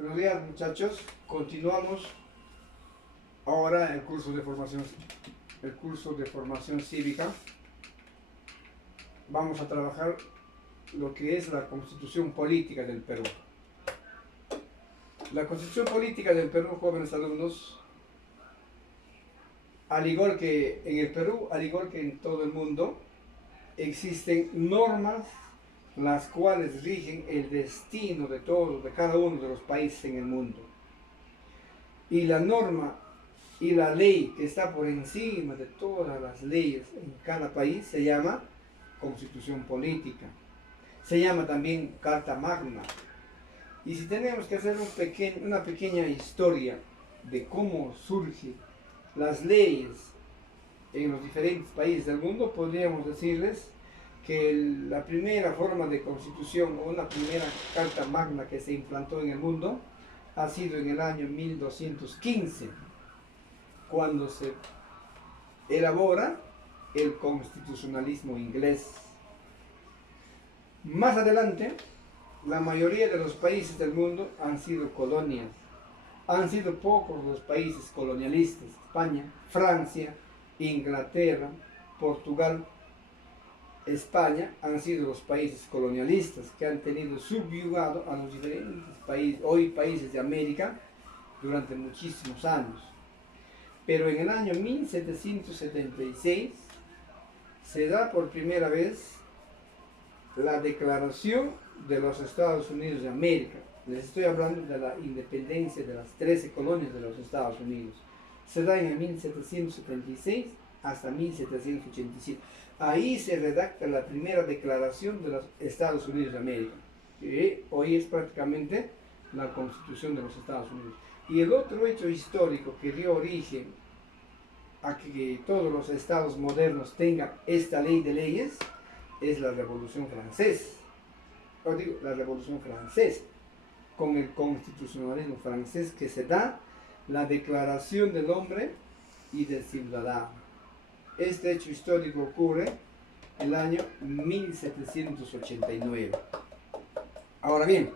Buenos días, muchachos. Continuamos ahora el curso de formación cívica. Vamos a trabajar lo que es la Constitución Política del Perú. La Constitución Política del Perú, jóvenes alumnos, al igual que en el Perú, al igual que en todo el mundo, existen normas las cuales rigen el destino de todos, de cada uno de los países en el mundo. Y la norma y la ley que está por encima de todas las leyes en cada país se llama Constitución Política. Se llama también Carta Magna. Y si tenemos que hacer una pequeña historia de cómo surgen las leyes en los diferentes países del mundo, podríamos decirles que la primera forma de constitución o una primera Carta Magna que se implantó en el mundo ha sido en el año 1215, cuando se elabora el constitucionalismo inglés. Más adelante, la mayoría de los países del mundo han sido colonias. Han sido pocos los países colonialistas: España, Francia, Inglaterra, Portugal. España han sido los países colonialistas que han tenido subyugado a los diferentes países, hoy países de América, durante muchísimos años. Pero en el año 1776 se da por primera vez la Declaración de los Estados Unidos de América. Les estoy hablando de la independencia de las 13 colonias de los Estados Unidos. Se da en el 1776 hasta 1787. Ahí se redacta la primera declaración de los Estados Unidos de América, que hoy es prácticamente la Constitución de los Estados Unidos. Y el otro hecho histórico que dio origen a que todos los estados modernos tengan esta ley de leyes es la Revolución Francesa. La Revolución Francesa, con el constitucionalismo francés, que se da la Declaración del Hombre y del Ciudadano. Este hecho histórico ocurre el año 1789. Ahora bien,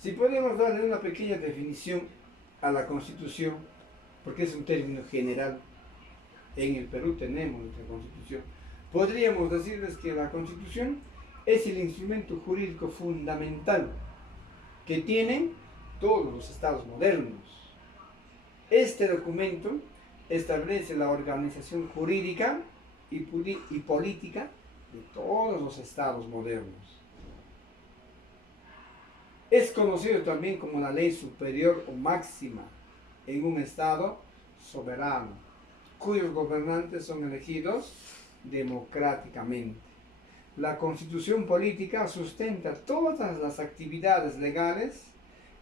si podemos darle una pequeña definición a la Constitución, porque es un término general, en el Perú tenemos nuestra Constitución, podríamos decirles que la Constitución es el instrumento jurídico fundamental que tienen todos los estados modernos. Este documento establece la organización jurídica y política de todos los estados modernos. Es conocido también como la ley superior o máxima en un estado soberano, cuyos gobernantes son elegidos democráticamente. La Constitución Política sustenta todas las actividades legales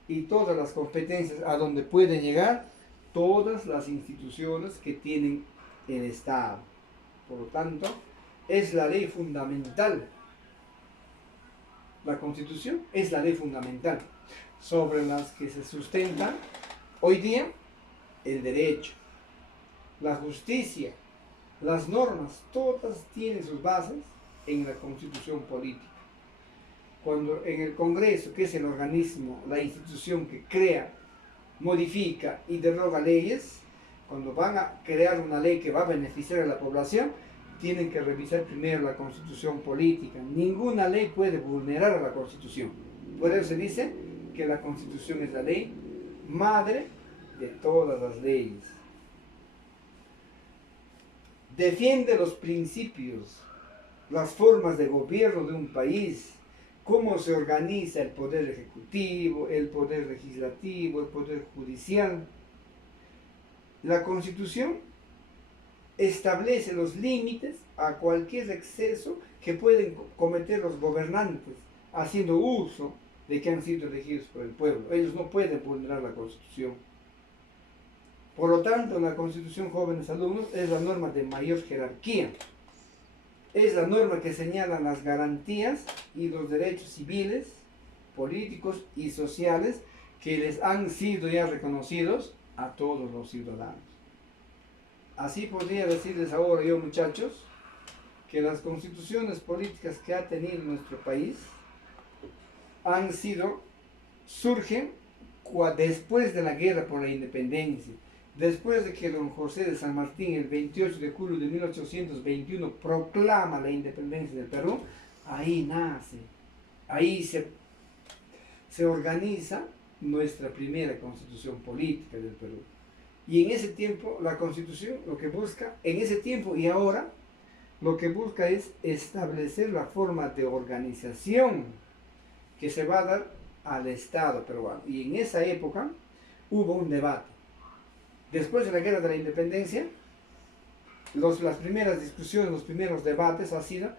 y todas las competencias a donde pueden llegar todas las instituciones que tienen el Estado. Por lo tanto, es la ley fundamental. La Constitución es la ley fundamental sobre las que se sustenta hoy día el derecho, la justicia, las normas, todas tienen sus bases en la Constitución Política. Cuando en el Congreso, que es el organismo, la institución que crea, modifica y deroga leyes, cuando van a crear una ley que va a beneficiar a la población, tienen que revisar primero la Constitución Política. Ninguna ley puede vulnerar a la Constitución. Por eso se dice que la Constitución es la ley madre de todas las leyes. Defiende los principios, las formas de gobierno de un país, cómo se organiza el poder ejecutivo, el poder legislativo, el poder judicial. La Constitución establece los límites a cualquier exceso que pueden cometer los gobernantes, haciendo uso de que han sido elegidos por el pueblo. Ellos no pueden vulnerar la Constitución. Por lo tanto, la Constitución, jóvenes alumnos, es la norma de mayor jerarquía. Es la norma que señala las garantías y los derechos civiles, políticos y sociales que les han sido ya reconocidos a todos los ciudadanos. Así podría decirles ahora yo, muchachos, que las constituciones políticas que ha tenido nuestro país surgen después de la guerra por la independencia, después de que don José de San Martín el 28 de julio de 1821 proclama la independencia del Perú, ahí nace, ahí se organiza nuestra primera constitución política del Perú. Y en ese tiempo la constitución lo que busca, en ese tiempo y ahora, lo que busca es establecer la forma de organización que se va a dar al Estado peruano. Y en esa época hubo un debate. Después de la guerra de la independencia, las primeras discusiones, los primeros debates han sido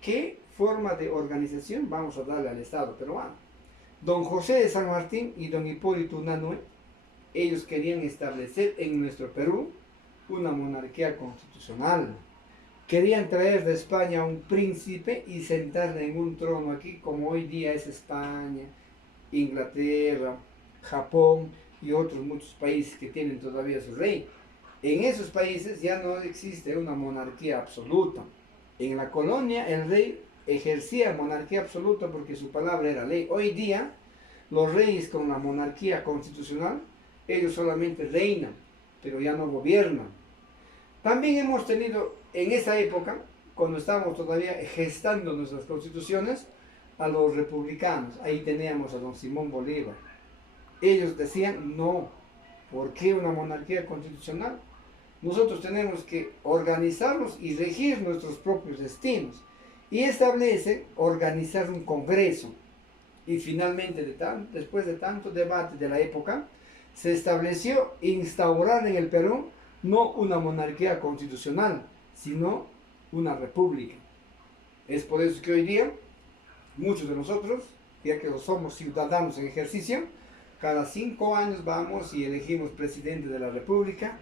qué forma de organización vamos a darle al Estado peruano. Don José de San Martín y don Hipólito Unanue, ellos querían establecer en nuestro Perú una monarquía constitucional. Querían traer de España a un príncipe y sentarle en un trono aquí, como hoy día es España, Inglaterra, Japón y otros muchos países que tienen todavía su rey. En esos países ya no existe una monarquía absoluta. En la colonia el rey ejercía monarquía absoluta porque su palabra era ley. Hoy día los reyes con la monarquía constitucional, ellos solamente reinan, pero ya no gobiernan. También hemos tenido en esa época, cuando estábamos todavía gestando nuestras constituciones, a los republicanos. Ahí teníamos a don Simón Bolívar. Ellos decían, no, ¿por qué una monarquía constitucional? Nosotros tenemos que organizarnos y regir nuestros propios destinos. Y establece organizar un congreso. Y finalmente, después de tanto debate de la época, se estableció instaurar en el Perú no una monarquía constitucional, sino una república. Es por eso que hoy día muchos de nosotros, ya que somos ciudadanos en ejercicio, cada 5 años vamos y elegimos presidente de la república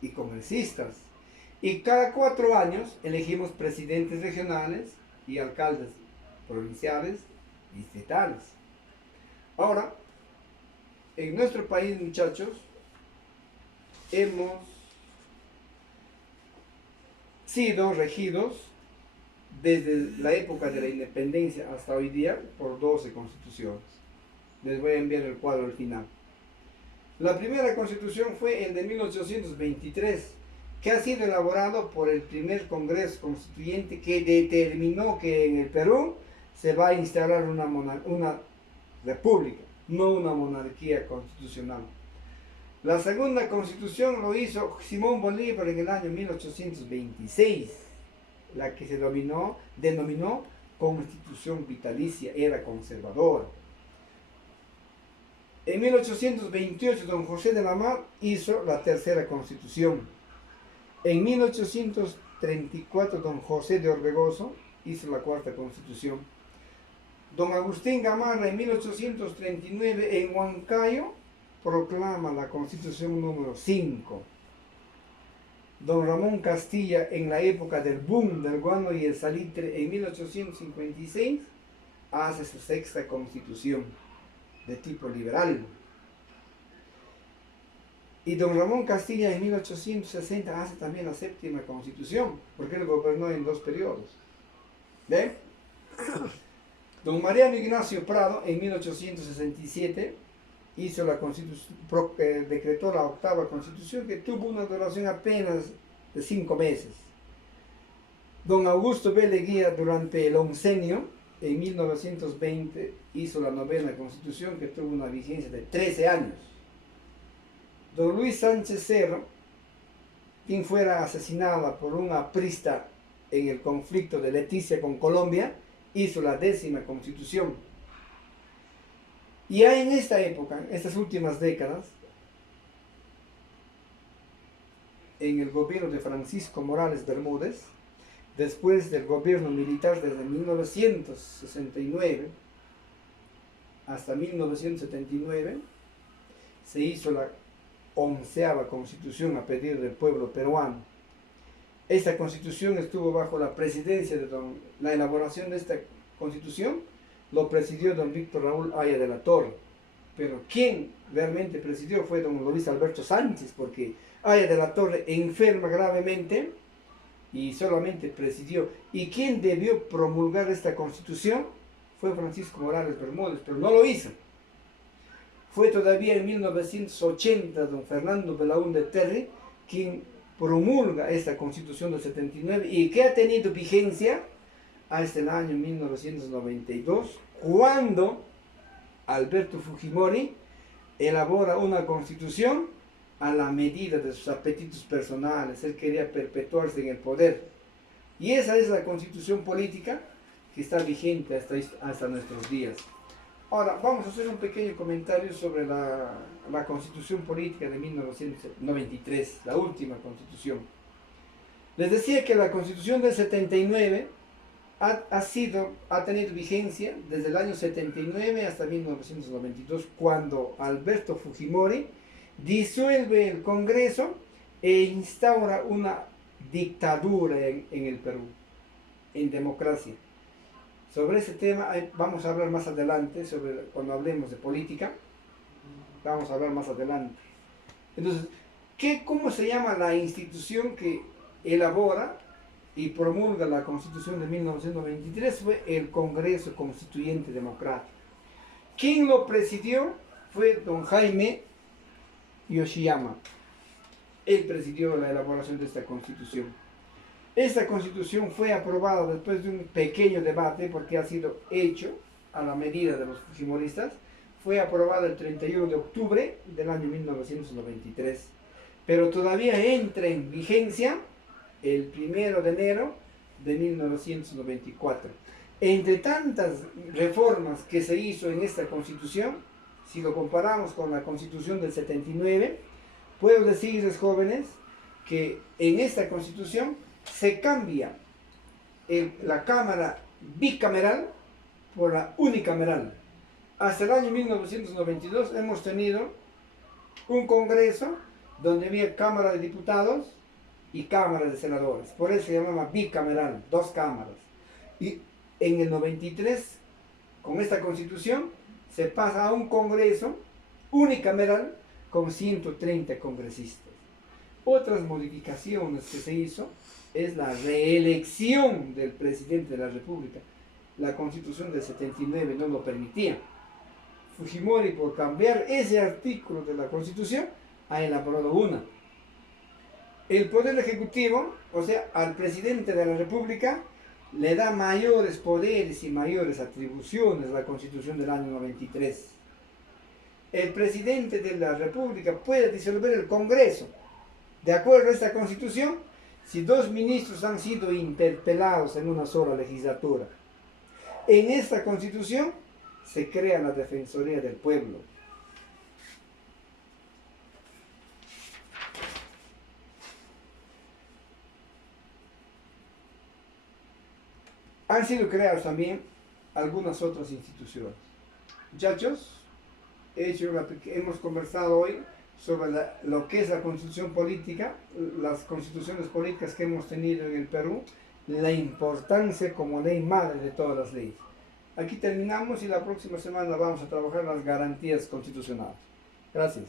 y congresistas. Y cada 4 años elegimos presidentes regionales y alcaldes provinciales, distritales. Ahora, en nuestro país, muchachos, hemos sido regidos desde la época de la independencia hasta hoy día por 12 constituciones. Les voy a enviar el cuadro al final. La primera constitución fue el de 1823, que ha sido elaborado por el primer Congreso Constituyente que determinó que en el Perú se va a instaurar una república, no una monarquía constitucional. La segunda constitución lo hizo Simón Bolívar en el año 1826, la que se denominó Constitución Vitalicia, era conservadora. En 1828 don José de la Mar hizo la tercera constitución. En 1834 don José de Orbegoso hizo la cuarta constitución. Don Agustín Gamarra en 1839 en Huancayo proclama la constitución número 5. Don Ramón Castilla en la época del boom del guano y el salitre en 1856 hace su sexta constitución de tipo liberal. Y don Ramón Castilla en 1860 hace también la séptima constitución, porque él gobernó en 2 periodos. ¿Ve? Don Mariano Ignacio Prado en 1867 hizo la constitución, decretó la octava constitución, que tuvo una duración apenas de 5 meses. Don Augusto B. Leguía durante el oncenio, en 1920, hizo la novena constitución, que tuvo una vigencia de 13 años. Don Luis Sánchez Cerro, quien fuera asesinada por un aprista en el conflicto de Leticia con Colombia, hizo la 10ª constitución. Y en esta época, estas últimas décadas, en el gobierno de Francisco Morales Bermúdez, después del gobierno militar desde 1969 hasta 1979, se hizo la 11ª constitución a pedido del pueblo peruano. Esta constitución estuvo bajo la presidencia de la elaboración de esta constitución, lo presidió don Víctor Raúl Haya de la Torre. Pero quien realmente presidió fue don Luis Alberto Sánchez, porque Haya de la Torre enferma gravemente y solamente presidió. Y quien debió promulgar esta constitución fue Francisco Morales Bermúdez, pero no lo hizo. Fue todavía en 1980 don Fernando Belaúnde Terry quien promulga esta Constitución del 79 y que ha tenido vigencia hasta el año 1992, cuando Alberto Fujimori elabora una constitución a la medida de sus apetitos personales. Él quería perpetuarse en el poder. Y esa es la constitución política que está vigente hasta nuestros días. Ahora, vamos a hacer un pequeño comentario sobre la constitución política de 1993, la última constitución. Les decía que la constitución del 79 ha tenido vigencia desde el año 79 hasta 1992, cuando Alberto Fujimori disuelve el Congreso e instaura una dictadura en el Perú, en democracia. Sobre ese tema vamos a hablar más adelante, cuando hablemos de política, vamos a hablar más adelante. Entonces, ¿cómo se llama la institución que elabora y promulga la Constitución de 1923? Fue el Congreso Constituyente Democrático. Quien lo presidió fue don Jaime Yoshiyama. Él presidió la elaboración de esta Constitución. Esta Constitución fue aprobada después de un pequeño debate, porque ha sido hecho a la medida de los fujimoristas. Fue aprobada el 31 de octubre del año 1993, pero todavía entra en vigencia el 1 de enero de 1994. Entre tantas reformas que se hizo en esta Constitución, si lo comparamos con la Constitución del 79, puedo decirles, jóvenes, que en esta Constitución se cambia la Cámara bicameral por la unicameral. Hasta el año 1992 hemos tenido un Congreso donde había Cámara de Diputados y Cámara de Senadores. Por eso se llamaba bicameral, dos cámaras. Y en el 93, con esta Constitución, se pasa a un Congreso unicameral con 130 congresistas. Otras modificaciones que se hizo es la reelección del presidente de la República. La Constitución del 79 no lo permitía. Fujimori, por cambiar ese artículo de la Constitución, ha elaborado una. El Poder Ejecutivo, o sea, al presidente de la República, le da mayores poderes y mayores atribuciones la Constitución del año 93. El presidente de la República puede disolver el Congreso, de acuerdo a esta Constitución, si dos ministros han sido interpelados en una sola legislatura. En esta Constitución se crea la Defensoría del Pueblo. Han sido creadas también algunas otras instituciones. Muchachos, hemos conversado hoy sobre lo que es la constitución política, las constituciones políticas que hemos tenido en el Perú, la importancia como ley madre de todas las leyes. Aquí terminamos y la próxima semana vamos a trabajar las garantías constitucionales. Gracias.